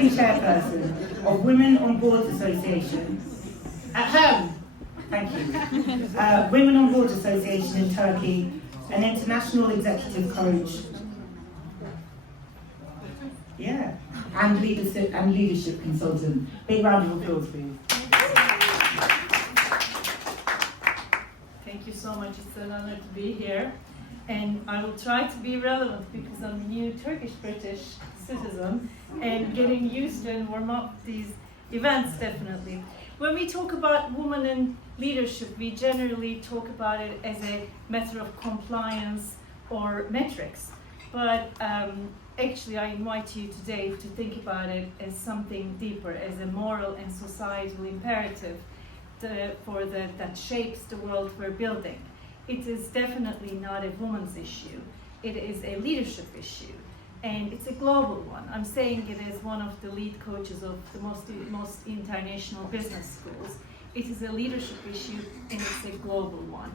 founding chairperson of Women on Boards Association at home. Thank you. Women on Boards Association in Turkey, an international executive coach. Yeah, and leadership consultant. Big round of applause, please. Thank you so much. It's an honor to be here. And I will try to be relevant because I'm a new Turkish-British citizen and getting used to and warm up these events definitely. When we talk about women in leadership, we generally talk about it as a matter of compliance or metrics. But actually, I invite you today to think about it as something deeper, as a moral and societal imperative that shapes the world we're building. It is definitely not a woman's issue. It is a leadership issue, and it's a global one. I'm saying it as one of the lead coaches of the most international business schools. It is a leadership issue, and it's a global one.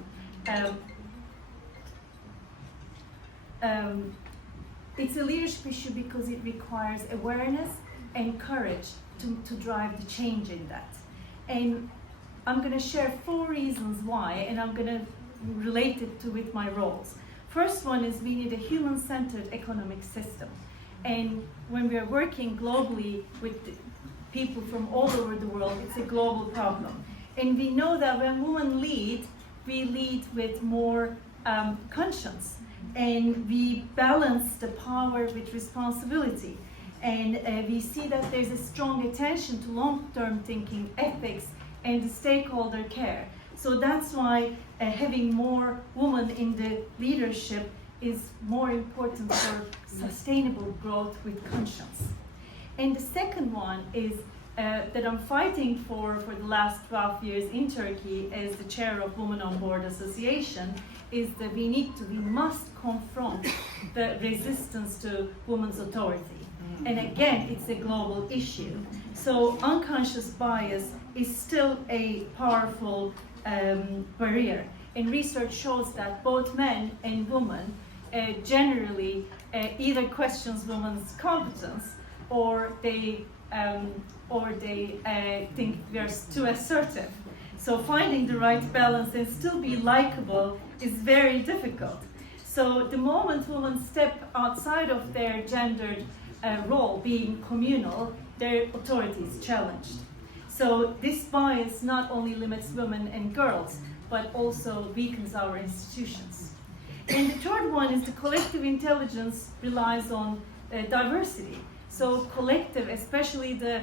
It's a leadership issue because it requires awareness and courage to drive the change in that. And I'm going to share 4 reasons why, and I'm going to relate it with my roles. First one is we need a human-centered economic system. And when we are working globally with people from all over the world, it's a global problem. And we know that when women lead, we lead with more conscience. And we balance the power with responsibility. And we see that there's a strong attention to long-term thinking, ethics, and the stakeholder care. So that's why having more women in the leadership is more important for sustainable growth with conscience. And the second one is that I'm fighting for the last 12 years in Turkey as the chair of Women on Board Association, is that we must confront the resistance to women's authority. And again, it's a global issue. So unconscious bias is still a powerful barrier. And research shows that both men and women generally either questions women's competence or they think we are too assertive. So finding the right balance and still be likable is very difficult. So the moment women step outside of their gendered role, being communal, their authority is challenged. So this bias not only limits women and girls, but also weakens our institutions. And the third one is the collective intelligence relies on diversity. So collective, especially the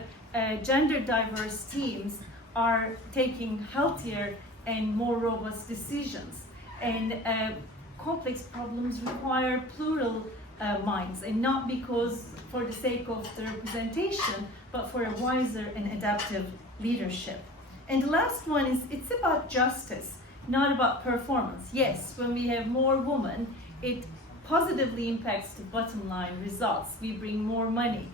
gender diverse teams, are taking healthier and more robust decisions. And complex problems require plural minds, and not because for the sake of the representation, but for a wiser and adaptive leadership. And the last one is it's about justice, not about performance. Yes, when we have more women, it positively impacts the bottom line results. We bring more money,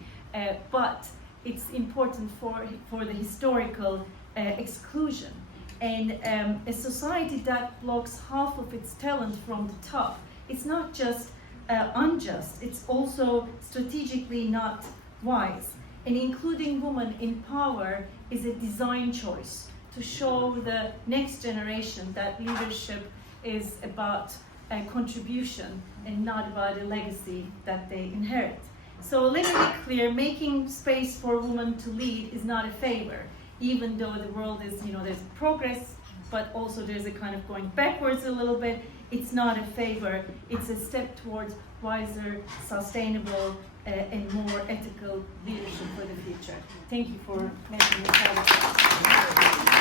but it's important for the historical exclusion. And a society that blocks half of its talent from the top, it's not just unjust, it's also strategically not wise. And including women in power is a design choice to show the next generation that leadership is about a contribution and not about a legacy that they inherit. So let me be clear, making space for women to lead is not a favor, even though the world is, there's progress, but also there's a kind of going backwards a little bit. It's not a favor, it's a step towards wiser, sustainable, and more ethical leadership for the future. Thank you for making this happen.